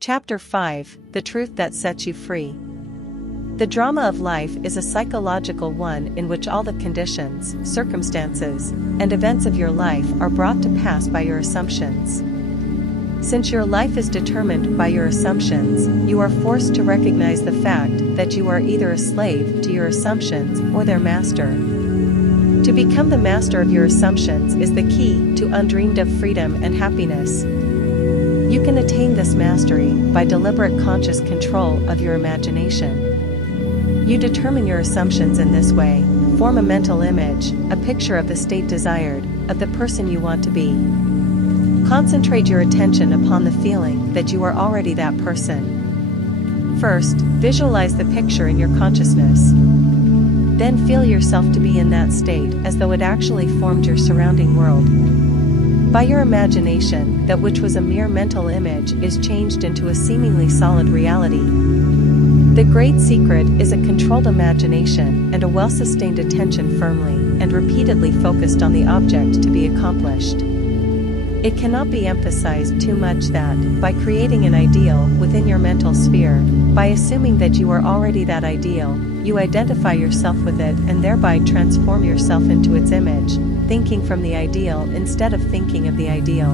Chapter 5: The Truth That Sets You Free. The drama of life is a psychological one in which all the conditions, circumstances, and events of your life are brought to pass by your assumptions. Since your life is determined by your assumptions, you are forced to recognize the fact that you are either a slave to your assumptions or their master. To become the master of your assumptions is the key to undreamed of freedom and happiness. You can attain this mastery by deliberate conscious control of your imagination. You determine your assumptions in this way, form a mental image, a picture of the state desired, of the person you want to be. Concentrate your attention upon the feeling that you are already that person. First, visualize the picture in your consciousness. Then feel yourself to be in that state as though it actually formed your surrounding world. By your imagination, that which was a mere mental image is changed into a seemingly solid reality. The great secret is a controlled imagination and a well-sustained attention firmly and repeatedly focused on the object to be accomplished. It cannot be emphasized too much that, by creating an ideal within your mental sphere, by assuming that you are already that ideal, you identify yourself with it and thereby transform yourself into its image, thinking from the ideal instead of thinking of the ideal.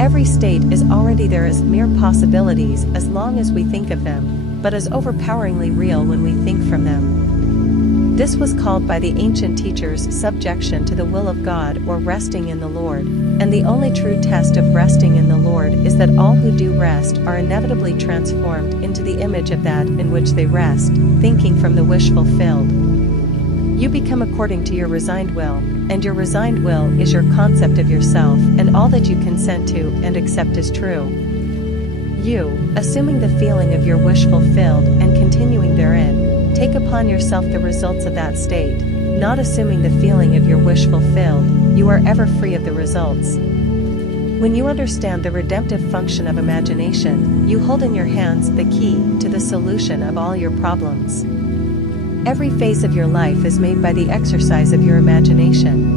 Every state is already there as mere possibilities as long as we think of them, but as overpoweringly real when we think from them. This was called by the ancient teachers subjection to the will of God or resting in the Lord, and the only true test of resting in the Lord is that all who do rest are inevitably transformed into the image of that in which they rest, thinking from the wish fulfilled. You become according to your resigned will, and your resigned will is your concept of yourself and all that you consent to and accept is true. You, assuming the feeling of your wish fulfilled and continuing therein, take upon yourself the results of that state. Not assuming the feeling of your wish fulfilled, you are ever free of the results. When you understand the redemptive function of imagination, you hold in your hands the key to the solution of all your problems. Every phase of your life is made by the exercise of your imagination.